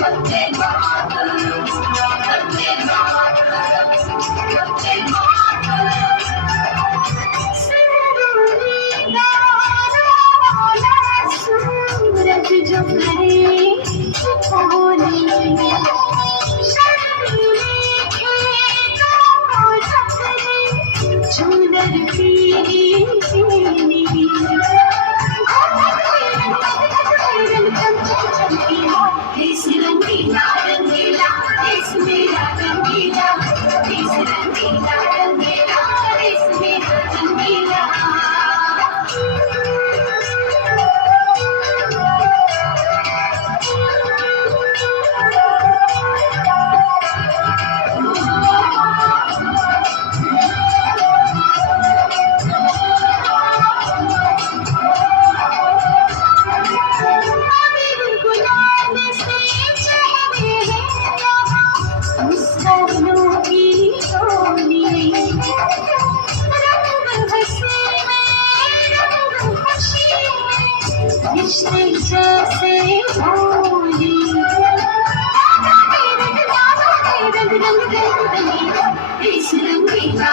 वंदे मातरम, वंदे मातरम, वंदे मातरम। सिंदूरी गाना सूरज जो करे फूलों शर्मीले खेतों झपरे चूनर पीली पीली देश रंगीला रंगीला देश मेरा रंगीला देश रंगीला रंगीला देश मेरा रंगीला। रिश्ते जैसे होली रंग रंग रंग रंग देश रंगीला